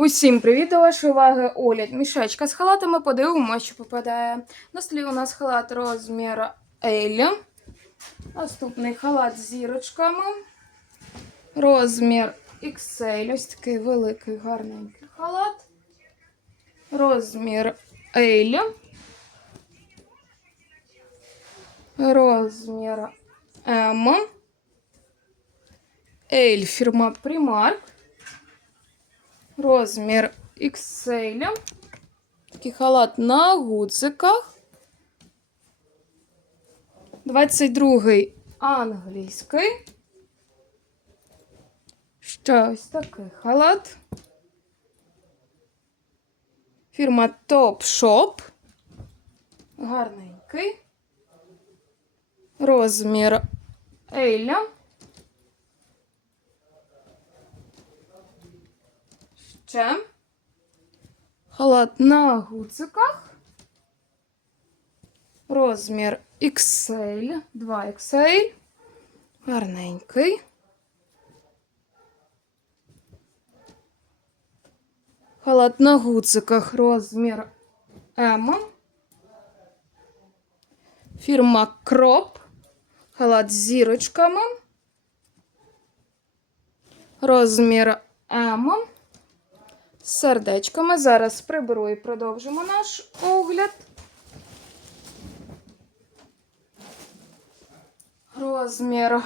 Усім привіт до вашої уваги. Оля, мішечка з халатами. Подивимося, що попадає. На столі у нас халат розміру L. Наступний халат з зірочками. Розмір XL. Ось такий великий гарненький халат. Розмір L. Розмір M. L фірма Primark. Розмір XL. Такий халат на гудзиках. 22-й англійський. Ще ось такий халат. Фірма Top Shop. Гарненький. Розмір Еля. Ще. Халат на гудзиках. Розмір XL, 2XL. Гарненький. Халат на гудзиках, розмір М. Фірма Кроп. Халат з зірочками. Розмір М. З сердечками. Зараз приберу і продовжимо наш огляд. Розмір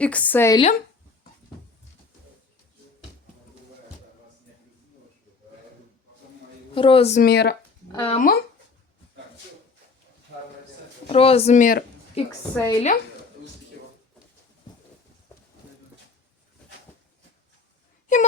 XL. Розмір М. Розмір XL. І ми